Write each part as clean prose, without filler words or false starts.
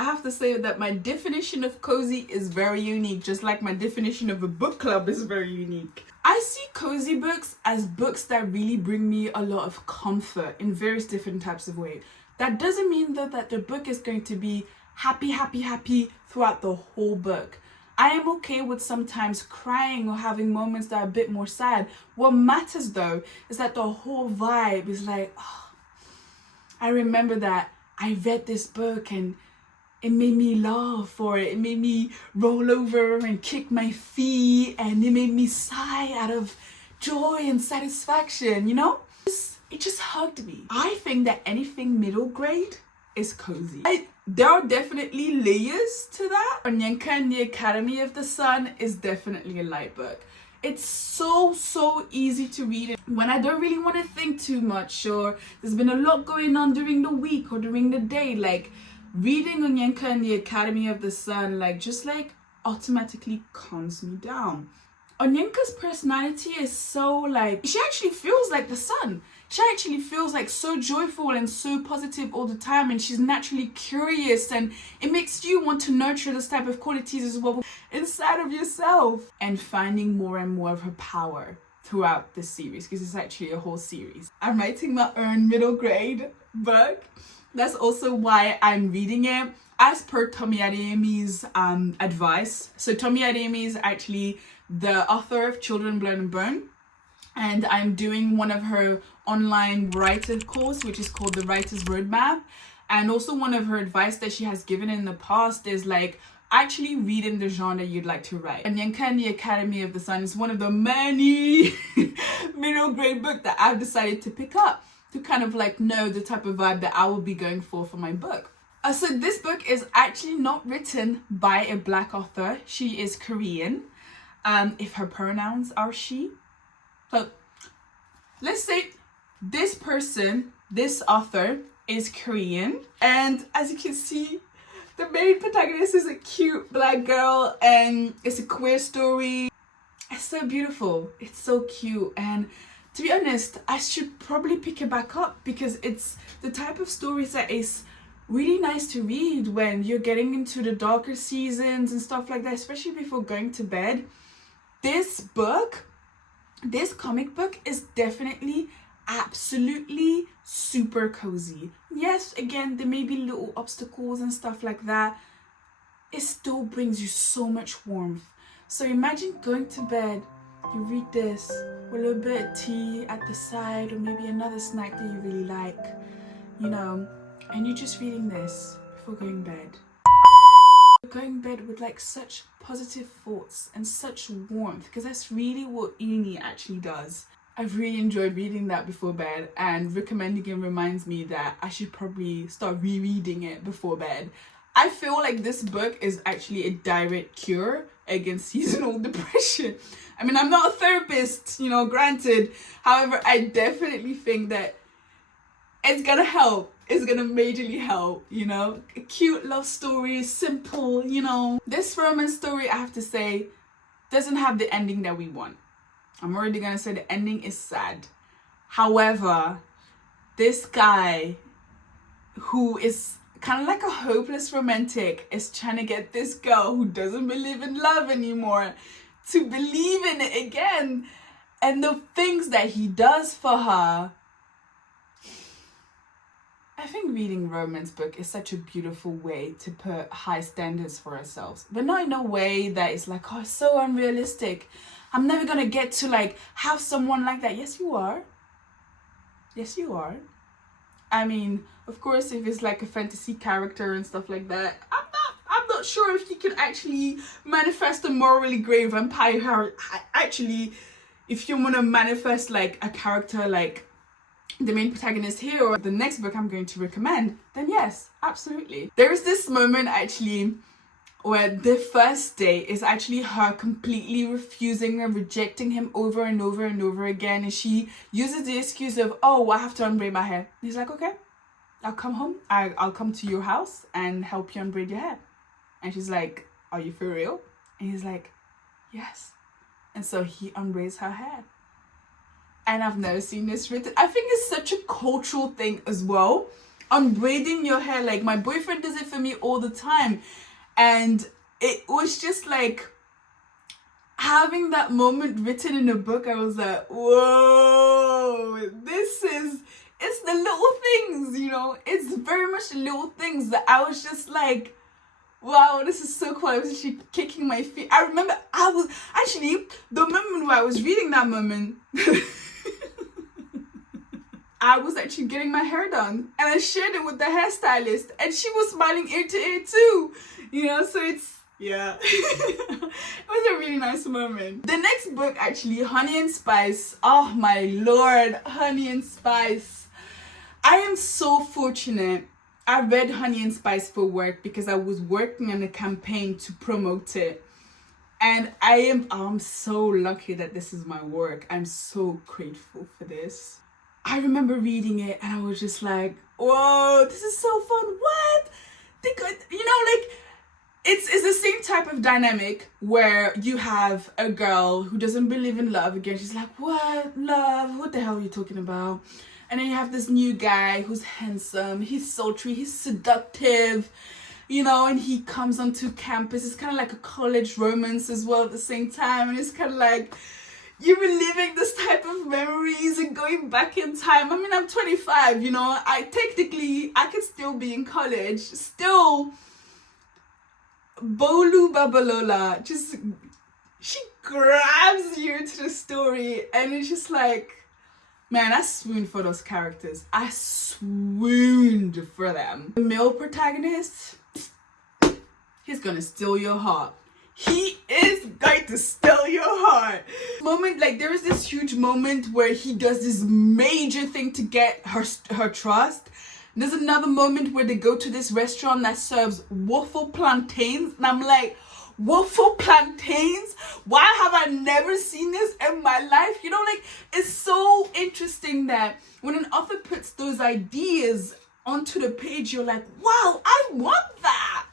I have to say that my definition of cozy is very unique, just like my definition of a book club is very unique. I see cozy books as books that really bring me a lot of comfort in various different types of ways. That doesn't mean though that the book is going to be happy throughout the whole book. I am okay with sometimes crying or having moments that are a bit more sad. What matters though is that the whole vibe is like, oh, I remember that I read this book and it made me laugh, or it made me roll over and kick my feet, and it made me sigh out of joy and satisfaction, you know? It just hugged me. I think that anything middle grade is cozy. There are definitely layers to that. Onyenka and the Academy of the Sun is definitely a light book. It's so easy to read when I don't really want to think too much, or there's been a lot going on during the week or during the day. Like, reading Onyenka and the Academy of the Sun, just automatically calms me down. Onyenka's personality is so she actually feels like the sun. She actually feels so joyful and so positive all the time, and she's naturally curious, and it makes you want to nurture this type of qualities as well inside of yourself, and finding more and more of her power throughout the series, because it's actually a whole series. I'm writing my own middle grade book. That's also why I'm reading it as per Tomi Adeyemi's advice. So Tomi Adeyemi is actually the author of Children, Blood and Bone, and I'm doing one of her online writer course, which is called the Writer's Roadmap. And also one of her advice that she has given in the past is actually read in the genre you'd like to write. And Onyenka and the Academy of the Sun is one of the many middle grade books that I've decided to pick up to kind of know the type of vibe that I will be going for my book. So this book is actually not written by a Black author. She is Korean, if her pronouns are she. So let's say this author is Korean, and as you can see, the main protagonist is a cute Black girl, and it's a queer story. It's so beautiful, it's so cute, and to be honest, I should probably pick it back up, because it's the type of stories that is really nice to read when you're getting into the darker seasons and stuff like that, especially before going to bed. This comic book is definitely absolutely super cozy. Yes, again, there may be little obstacles and stuff like that. It still brings you so much warmth. So imagine going to bed, you read this with a little bit of tea at the side, or maybe another snack that you really like, and you're just reading this before going to bed. Going to bed with such positive thoughts and such warmth, because that's really what uni actually does. I've really enjoyed reading that before bed, and recommending it reminds me that I should probably start rereading it before bed. I feel like this book is actually a direct cure against seasonal depression. I mean, I'm not a therapist, granted. However, I definitely think that it's gonna help. It's gonna majorly help, A cute love story, simple, This romance story, I have to say, doesn't have the ending that we want. I'm already gonna say the ending is sad. However, this guy, who is kind of like a hopeless romantic, is trying to get this girl who doesn't believe in love anymore to believe in it again. And the things that he does for her. I think reading romance book is such a beautiful way to put high standards for ourselves, but not in a way that it's it's so unrealistic. I'm never gonna get to have someone like that. Yes, you are. Yes, you are. I mean, of course, if it's a fantasy character and stuff like that, I'm not sure if you can actually manifest a morally grey vampire. Actually, if you want to manifest a character the main protagonist here, or the next book I'm going to recommend, then yes, absolutely. There is this moment actually where the first date is actually her completely refusing and rejecting him over and over and over again, and she uses the excuse of, oh, I have to unbraid my hair. And he's like, okay, I'll come home, I'll come to your house and help you unbraid your hair. And she's like, are you for real? And he's like, yes. And so he unbraids her hair. And I've never seen this written. I think it's such a cultural thing as well. unbraiding your hair. Like, my boyfriend does it for me all the time. And it was just like having that moment written in a book. I was like, whoa, it's the little things, you know. It's very much the little things that I was just like, wow, this is so cool. I was actually kicking my feet. I remember the moment where I was reading that moment, I was actually getting my hair done, and I shared it with the hairstylist, and she was smiling ear to ear too, you know. So it's, yeah, it was a really nice moment. The next book, actually, Honey and Spice. Oh my lord, Honey and Spice. I am so fortunate. I read Honey and Spice for work because I was working on a campaign to promote it. And I'm so lucky that this is my work. I'm so grateful for this. I remember reading it and I was just like, whoa, this is so fun. What? You know, like, it's the same type of dynamic where you have a girl who doesn't believe in love again. She's like, what? Love? What the hell are you talking about? And then you have this new guy who's handsome, he's sultry, he's seductive, you know, and he comes onto campus. It's kind of like a college romance as well at the same time. And it's kind of like you're reliving this type of memories and going back in time. I mean, I'm 25, you know, I could still be in college. Still, Bolu Babalola, she grabs you into the story, and it's just like, man, I swooned for those characters. I swooned for them. The male protagonist, he's gonna steal your heart. He is going to steal your heart. There is this huge moment where he does this major thing to get her trust. There's another moment where they go to this restaurant that serves waffle plantains, and I'm like, waffle plantains? Why have I never seen this in my life? You know, like, it's so interesting that when an author puts those ideas onto the page, you're like, wow, I want that.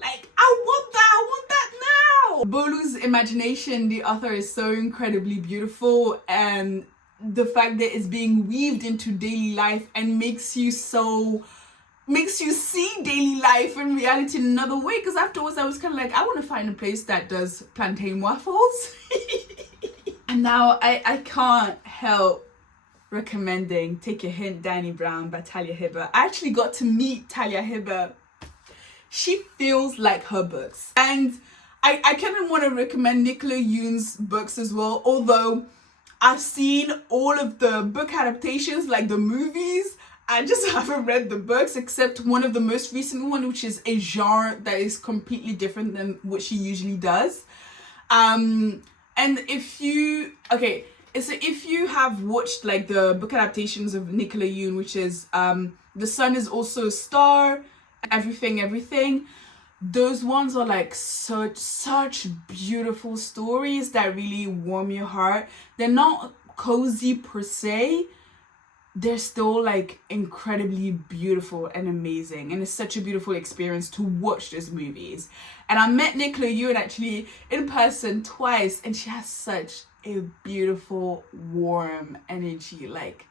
Like, I want that now. Bolu's imagination, the author, is so incredibly beautiful, and the fact that it's being weaved into daily life and makes you see daily life and reality in another way. Because afterwards I was kind of like, I want to find a place that does plantain waffles. And now I can't help recommending Take Your Hint, Danny Brown by Talia Hibbert. I actually got to meet Talia Hibbert. She feels like her books. And I kind of want to recommend Nicola Yoon's books as well, although I've seen all of the book adaptations, like the movies. I just haven't read the books, except one of the most recent one, which is a genre that is completely different than what she usually does. And if you have watched like the book adaptations of Nicola Yoon, which is The Sun Is Also a Star, Everything, those ones are like such beautiful stories that really warm your heart. They're not cozy per se, they're still like incredibly beautiful and amazing, and it's such a beautiful experience to watch those movies. And I met Nicola Yoon actually in person twice, and she has such a beautiful, warm energy. Like,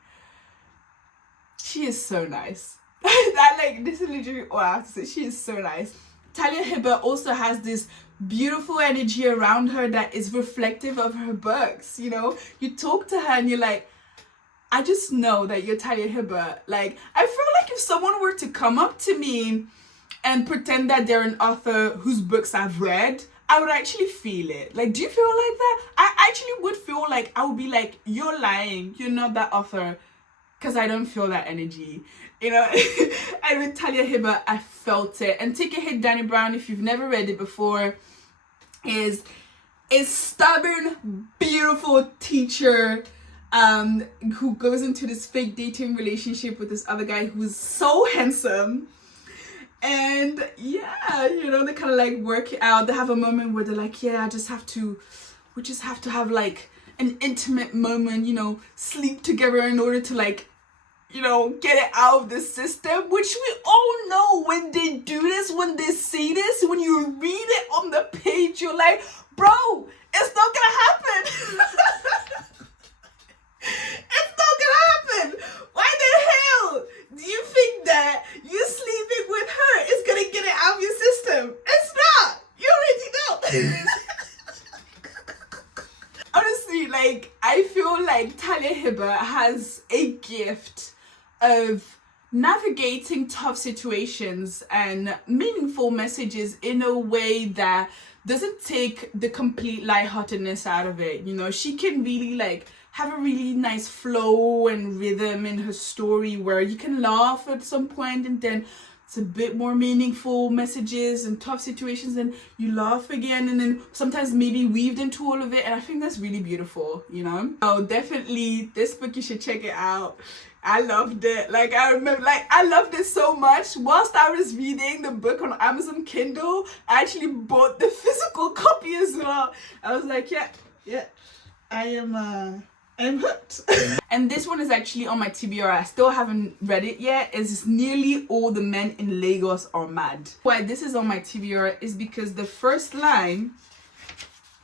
she is so nice. This is literally all I have to say. She is so nice. Talia Hibbert also has this beautiful energy around her that is reflective of her books. You know, you talk to her and you're like, I just know that you're Talia Hibbert. Like, I feel like if someone were to come up to me and pretend that they're an author whose books I've read, I would actually feel it. Like, do you feel like that? I actually would feel like, I would be like, you're lying, you're not that author, because I don't feel that energy, you know. And with Talia Hibbert, I felt it. And Take a Hit, Danny Brown, if you've never read it before, is a stubborn, beautiful teacher who goes into this fake dating relationship with this other guy who's so handsome. And yeah, you know, they kind of like work it out. They have a moment where they're like, yeah, we just have to have like an intimate moment, you know, sleep together in order to like, you know, get it out of the system, which we all know when they do this, when they see this, when you read it on the page, you're like, bro, it's not gonna happen. It's not gonna happen. Why the hell do you think that Honestly, like, I feel like Talia Hibbert has a gift of navigating tough situations and meaningful messages in a way that doesn't take the complete lightheartedness out of it. You know, she can really like have a really nice flow and rhythm in her story where you can laugh at some point and then it's a bit more meaningful messages and tough situations and you laugh again and then sometimes maybe weaved into all of it, and I think that's really beautiful, you know. Oh, definitely this book, you should check it out. I loved it. Like, I remember, like, I loved it so much. Whilst I was reading the book on Amazon Kindle, I actually bought the physical copy as well. I was like, yeah, I'm hooked. And this one is actually on my TBR. I still haven't read it yet. It's Nearly All the Men in Lagos Are Mad. Why this is on my TBR is because the first line,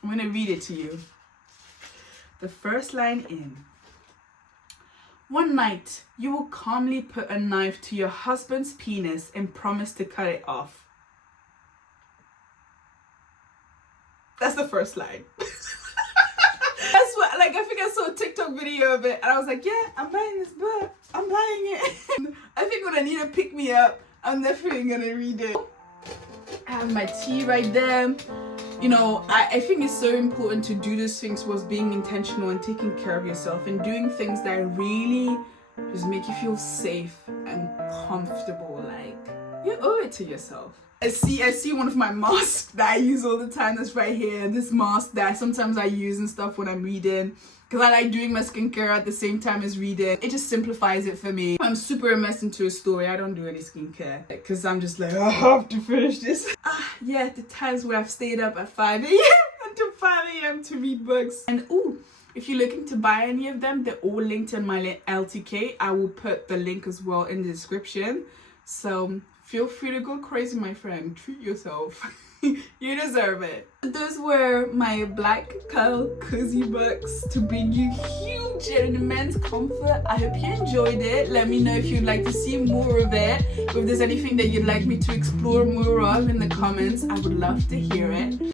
I'm gonna read it to you. The first line in: one night, you will calmly put a knife to your husband's penis and promise to cut it off. That's the first line. That's what, like, I think I saw a TikTok video of it and I was like, yeah, I'm buying this book. I'm buying it. I think when I need to pick me up, I'm definitely gonna read it. I have my tea right there. You know, I think it's so important to do these things whilst being intentional and taking care of yourself and doing things that really just make you feel safe and comfortable. Like, you owe it to yourself. I see one of my masks that I use all the time that's right here. This mask that sometimes I use and stuff when I'm reading, because I like doing my skincare at the same time as reading. It just simplifies it for me. I'm super immersed into a story. I don't do any skincare because I'm just like, I have to finish this. Yeah, the times where I've stayed up at 5 a.m. until 5 a.m. to read books. And ooh, if you're looking to buy any of them, they're all linked in my LTK. I will put the link as well in the description. So feel free to go crazy, my friend. Treat yourself. You deserve it. Those were my black curl cozy books to bring you huge and immense comfort. I hope you enjoyed it. Let me know if you'd like to see more of it. If there's anything that you'd like me to explore more of in the comments, I would love to hear it.